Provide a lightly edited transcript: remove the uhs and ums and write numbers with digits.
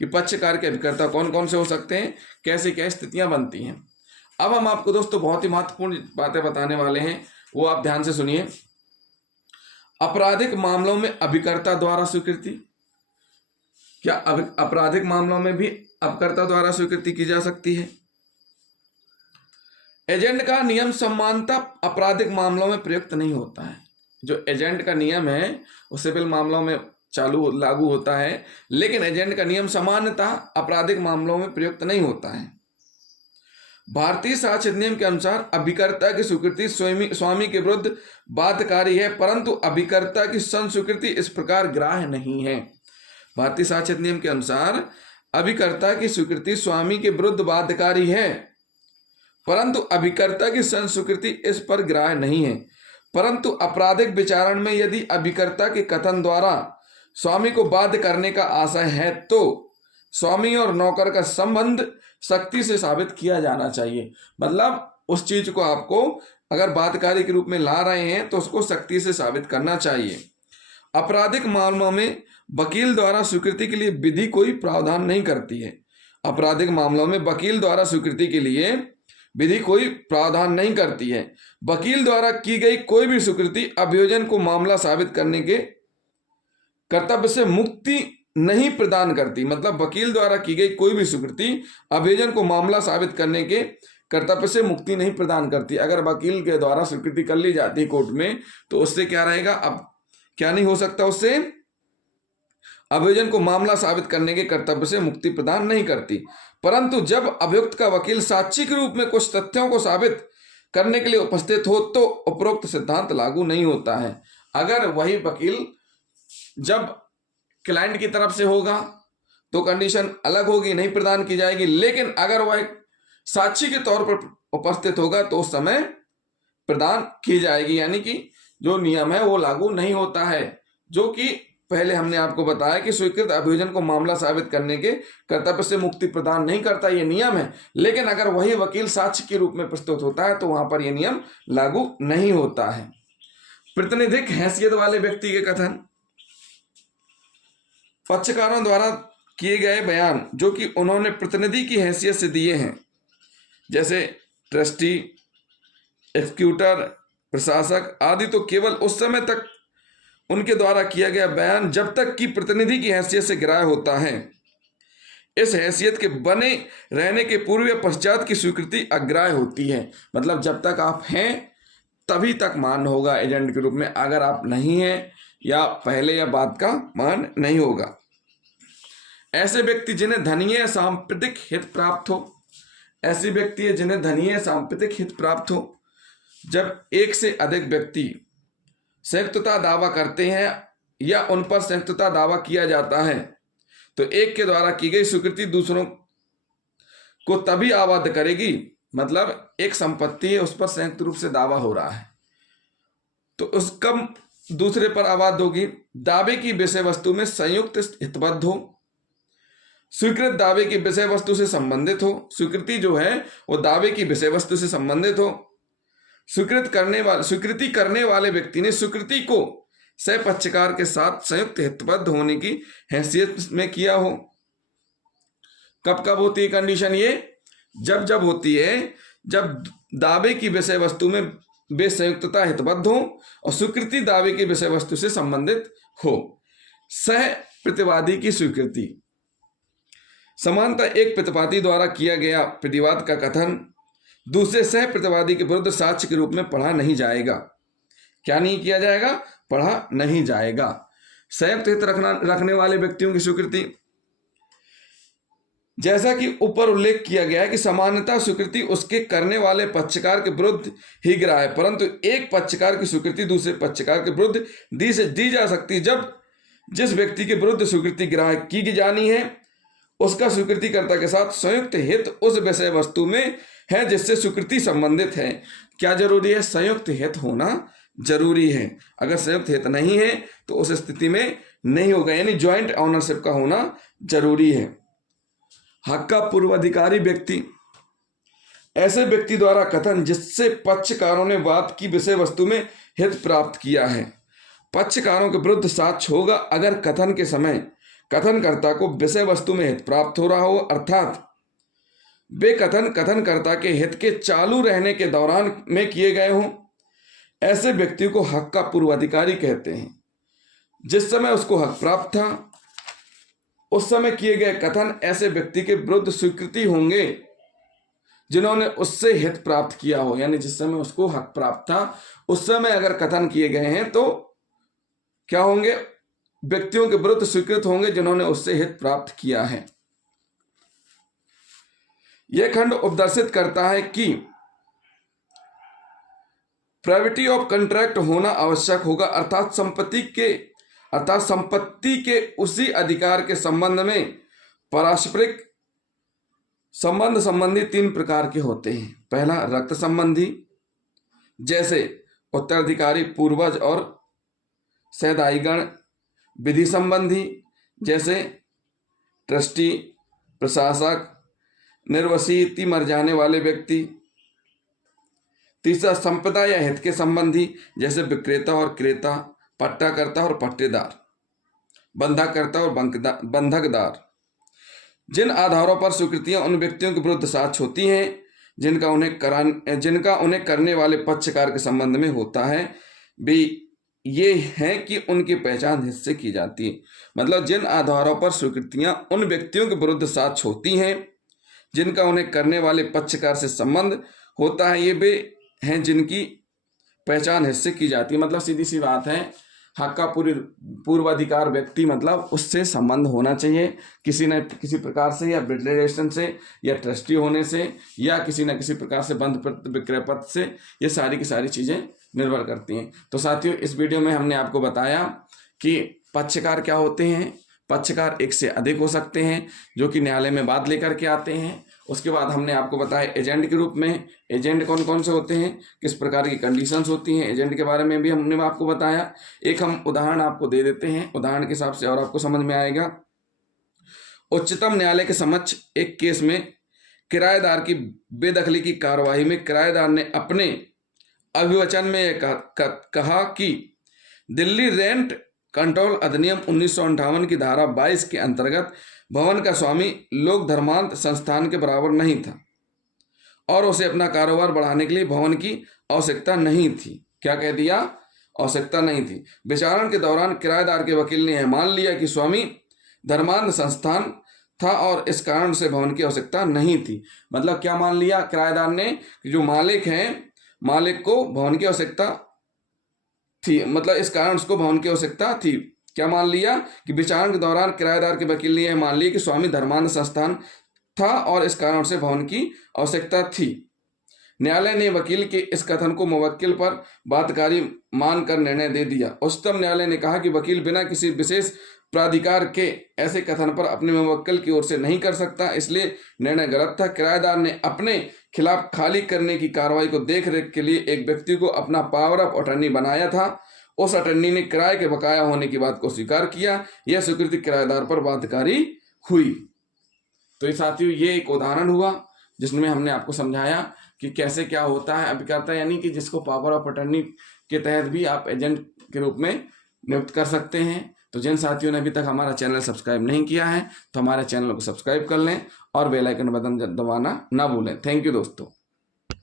कि पक्षकार के अभिकर्ता कौन कौन से हो सकते हैं, कैसे क्या स्थितियां बनती हैं। अब हम आपको दोस्तों बहुत ही महत्वपूर्ण बातें बताने वाले हैं, वो आप ध्यान से सुनिए। आपराधिक मामलों में अभिकर्ता द्वारा स्वीकृति, क्या आपराधिक मामलों में भी अभिकर्ता द्वारा स्वीकृति की जा सकती है? एजेंट का नियम समानता आपराधिक मामलों में प्रयुक्त नहीं होता है। जो एजेंट का नियम है वो सिविल मामलों में लागू होता है, लेकिन एजेंट का नियम सामान्यतः आपराधिक मामलों में प्रयुक्त नहीं होता है। भारतीय साक्ष्य अधिनियम के अनुसार अभिकर्ता की स्वीकृति स्वामी के विरुद्ध बाध्यकारी है, परंतु अभिकर्ता की संस्वीकृति इस प्रकार ग्राह्य नहीं है। भारतीय साक्ष्य अधिनियम के अनुसार अभिकर्ता की स्वीकृति स्वामी के विरुद्ध बाध्यकारी है, परंतु अभिकर्ता की संस्वीकृति इस पर ग्राह्य नहीं है। परंतु आपराधिक विचारण में यदि अभिकर्ता के कथन द्वारा स्वामी को बाध्य करने का आशय है तो स्वामी और नौकर का संबंध सख्ती से साबित किया जाना चाहिए। मतलब उस चीज को आपको अगर बाध्यकारी के रूप में ला रहे हैं तो उसको सख्ती से साबित करना चाहिए। आपराधिक मामलों में वकील द्वारा स्वीकृति के लिए विधि कोई प्रावधान नहीं करती है। आपराधिक मामलों में वकील द्वारा स्वीकृति के लिए विधि कोई प्रावधान नहीं करती है। वकील द्वारा की गई कोई भी स्वीकृति अभियोजन को मामला साबित करने के कर्तव्य से मुक्ति नहीं प्रदान करती। मतलब वकील द्वारा की गई कोई भी स्वीकृति अभियोजन को मामला साबित करने के कर्तव्य से मुक्ति नहीं प्रदान करती। अगर वकील के द्वारा स्वीकृति कर ली जाती है कोर्ट में तो उससे क्या रहेगा, अब क्या नहीं हो सकता, उससे अभियोजन को मामला साबित करने के कर्तव्य से मुक्ति प्रदान नहीं करती। परंतु जब अभियुक्त का वकील साक्षी के रूप में कुछ तथ्यों को साबित करने के लिए उपस्थित हो तो उपरोक्त सिद्धांत लागू नहीं होता है। अगर वही वकील जब क्लाइंट की तरफ से होगा तो कंडीशन अलग होगी, नहीं प्रदान की जाएगी, लेकिन अगर वह साक्षी के तौर पर उपस्थित होगा तो उस समय प्रदान की जाएगी। यानी कि जो नियम है वो लागू नहीं होता है, जो कि पहले हमने आपको बताया कि स्वीकृत अभियोजन को मामला साबित करने के कर्तव्य से मुक्ति प्रदान नहीं करता, ये नियम है। लेकिन अगर वही वकील साक्ष्य के रूप में प्रस्तुत होता है तो वहां पर यह नियम लागू नहीं होता है। प्रतिनिधिक हैसियत वाले व्यक्ति के कथन, पक्षकारों द्वारा किए गए बयान जो कि उन्होंने प्रतिनिधि की हैसियत से दिए हैं, जैसे ट्रस्टी, एग्जीक्यूटर, प्रशासक आदि, तो केवल उस समय तक उनके द्वारा किया गया बयान जब तक कि प्रतिनिधि की हैसियत से ग्राह्य होता है। इस हैसियत के बने रहने के पूर्व या पश्चात की स्वीकृति अग्राह्य होती है। मतलब जब तक आप हैं तभी तक मान होगा एजेंट के रूप में, अगर आप नहीं हैं या पहले या बाद का मान नहीं होगा। ऐसे व्यक्ति जिन्हें धनीय सांप्रतिक हित प्राप्त हो, ऐसे व्यक्ति है जिन्हें धनीय सांप्रतिक हित प्राप्त हो। जब एक से अधिक व्यक्ति संयुक्तता दावा करते हैं या उन पर संयुक्तता दावा किया जाता है तो एक के द्वारा की गई स्वीकृति दूसरों को तभी आबद्ध करेगी। मतलब एक संपत्ति है, उस पर संयुक्त रूप से दावा हो रहा है तो उसका दूसरे पर आबद्ध होगी। दावे की विषय वस्तु में संयुक्त हितबद्ध हो, स्वीकृत दावे की विषय वस्तु से संबंधित हो। स्वीकृति जो है वो दावे की विषय वस्तु से संबंधित हो। स्वीकृति करने वाले व्यक्ति ने स्वीकृति को सहपक्षकार के साथ संयुक्त हितबद्ध होने की हैसियत में किया हो। कब कब होती है कंडीशन ये? जब होती है जब दावे की विषय वस्तु में वे संयुक्तता हितबद्ध हो और स्वीकृति दावे की विषय वस्तु से संबंधित हो। सह प्रतिवादी की स्वीकृति, समानतः एक प्रतिवादी द्वारा किया गया प्रतिवाद का कथन दूसरे सह प्रतिवादी के विरुद्ध साक्ष्य के रूप में पढ़ा नहीं जाएगा। क्या नहीं किया जाएगा? पढ़ा नहीं जाएगा। संयुक्त हित रखने वाले व्यक्तियों की स्वीकृति, जैसा कि ऊपर उल्लेख किया गया है कि सामान्यतः स्वीकृति उसके करने वाले पक्षकार के विरुद्ध ही ग्राह्य, परंतु एक पक्षकार की स्वीकृति दूसरे पक्षकार के विरुद्ध दी जा सकती है। जब जिस व्यक्ति के विरुद्ध स्वीकृति ग्राह्य की जानी है उसका स्वीकृतिकर्ता के साथ संयुक्त हित उस विषय वस्तु में है जिससे स्वीकृति संबंधित है। क्या जरूरी है? संयुक्त हित होना जरूरी है। अगर संयुक्त हित नहीं है तो उस स्थिति में नहीं होगा, यानी ज्वाइंट ऑनरशिप का होना जरूरी है। हक का पूर्वाधिकारी व्यक्ति, ऐसे व्यक्ति द्वारा कथन जिससे पक्षकारों ने वाद की विषय वस्तु में हित प्राप्त किया है। पक्षकारों के विरुद्ध साक्ष्य होगा अगर कथन के समय कथनकर्ता को विषय वस्तु में हित प्राप्त हो रहा हो, अर्थात वे कथन कथनकर्ता के हित के चालू रहने के दौरान में किए गए हों, ऐसे व्यक्ति को हक का पूर्वाधिकारी कहते हैं। जिस समय उसको हक प्राप्त था उस समय किए गए कथन ऐसे व्यक्ति के विरुद्ध स्वीकृति होंगे जिन्होंने उससे हित प्राप्त किया हो, यानी जिस समय उसको हक प्राप्त था उस समय अगर कथन किए गए हैं तो क्या होंगे, व्यक्तियों के विरुद्ध स्वीकृत होंगे जिन्होंने उससे हित प्राप्त किया है। यह खंड उपदर्शित करता है कि प्राइवेटी ऑफ कॉन्ट्रैक्ट होना आवश्यक होगा, अर्थात संपत्ति के उसी अधिकार के संबंध में पारस्परिक संबंध संबंधी 3 प्रकार के होते हैं। पहला रक्त संबंधी, जैसे उत्तराधिकारी, पूर्वज और सैदाईगण। विधि संबंधी, जैसे ट्रस्टी, प्रशासक, निर्वसित मर जाने वाले व्यक्ति। तीसरा संपदा या हित के संबंधी, जैसे विक्रेता और क्रेता, पट्टाकर्ता और पट्टेदार, बंधककर्ता और बंधकदार। जिन आधारों पर स्वीकृतियां उन व्यक्तियों के विरुद्ध साक्ष्य होती हैं जिनका उन्हें करने वाले पक्षकार के संबंध में होता है, भी ये है कि उनकी पहचान हिस्से की जाती है। मतलब जिन आधारों पर स्वीकृतियां उन व्यक्तियों के विरुद्ध साक्ष्य होती हैं जिनका उन्हें करने वाले पक्षकार से संबंध होता है, ये वे हैं जिनकी पहचान हिस्से की जाती है। मतलब सीधी सी बात है, हक का पूर्वाधिकार व्यक्ति मतलब उससे संबंध होना चाहिए किसी न किसी प्रकार से, या रिलेशन से, या ट्रस्टी होने से, या किसी न किसी प्रकार से बंध विक्रय पत्र से। ये सारी की सारी चीज़ें निर्भर करती हैं। तो साथियों, इस वीडियो में हमने आपको बताया कि पक्षकार क्या होते हैं। पक्षकार एक से अधिक हो सकते हैं जो कि न्यायालय में वाद लेकर के आते हैं। उसके बाद हमने आपको बताया एजेंट के रूप में एजेंट कौन कौन से होते हैं, किस प्रकार की कंडीशंस होती हैं, एजेंट के बारे में भी हमने आपको बताया। एक हम उदाहरण आपको दे देते हैं, उदाहरण के हिसाब से और आपको समझ में आएगा। उच्चतम न्यायालय के समक्ष एक केस में किराएदार की बेदखली की कार्यवाही में किराएदार ने अपने अभिवचन में यह कहा कि दिल्ली रेंट कंट्रोल अधिनियम 1958 की धारा 22 के अंतर्गत भवन का स्वामी लोक धर्मांत संस्थान के बराबर नहीं था और उसे अपना कारोबार बढ़ाने के लिए भवन की आवश्यकता नहीं थी। क्या कह दिया? आवश्यकता नहीं थी। विचारण के दौरान किराएदार के वकील ने यह मान लिया कि स्वामी धर्मांत संस्थान था और इस कारण से भवन की आवश्यकता नहीं थी। मतलब क्या मान लिया किराएदार ने कि जो मालिक हैं, मालिक को भवन की आवश्यकता थी, मतलब इस कारण उसको भवन की आवश्यकता थी। क्या मान लिया कि विचारण के दौरान किराएदार के वकील ने यह मान लिया कि स्वामी धर्मांत संस्थान था और इस कारण से भवन की आवश्यकता थी। न्यायालय ने वकील के इस कथन को मुवक्किल पर बाध्यकारी मानकर निर्णय दे दिया। उच्चतम न्यायालय ने कहा कि वकील बिना किसी विशेष प्राधिकार के ऐसे कथन पर अपने मुवक्किल की ओर से नहीं कर सकता, इसलिए निर्णय गलत था। किराएदार ने अपने खिलाफ खाली करने की कार्रवाई को देख रेख के लिए एक व्यक्ति को अपना पावर ऑफ अटर्नी बनाया था। उस अटर्नी ने किराए के बकाया होने की बात को स्वीकार किया। यह स्वीकृति किराएदार पर बाध्यकारी हुई। तो साथियों, ये एक उदाहरण हुआ जिसमें हमने आपको समझाया कि कैसे क्या होता है अभिकर्ता, यानी कि जिसको पावर ऑफ अटर्नी के तहत भी आप एजेंट के रूप में नियुक्त कर सकते हैं। तो जिन साथियों ने अभी तक हमारा चैनल सब्सक्राइब नहीं किया है तो हमारे चैनल को सब्सक्राइब कर लें और बेल आइकन बटन दबाना ना भूलें। थैंक यू दोस्तों।